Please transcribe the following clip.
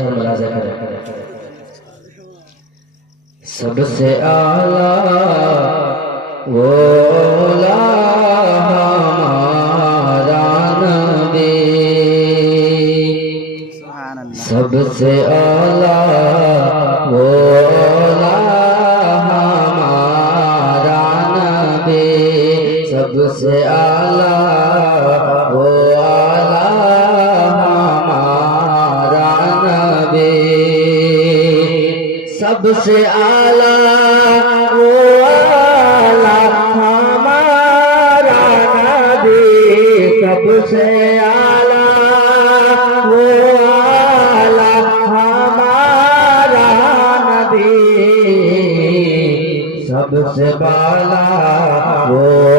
ملازہ کریں سب سے اعلیٰ وہ اولا ہمارا نبی سب سے اعلیٰ وہ اولا ہمارا نبی سب سے اعلیٰ وہ سب سے اعلیٰ وہ اعلیٰ ہمارا نبی سب سے اعلیٰ وہ اعلیٰ ہمارا نبی سب سے بالا وہ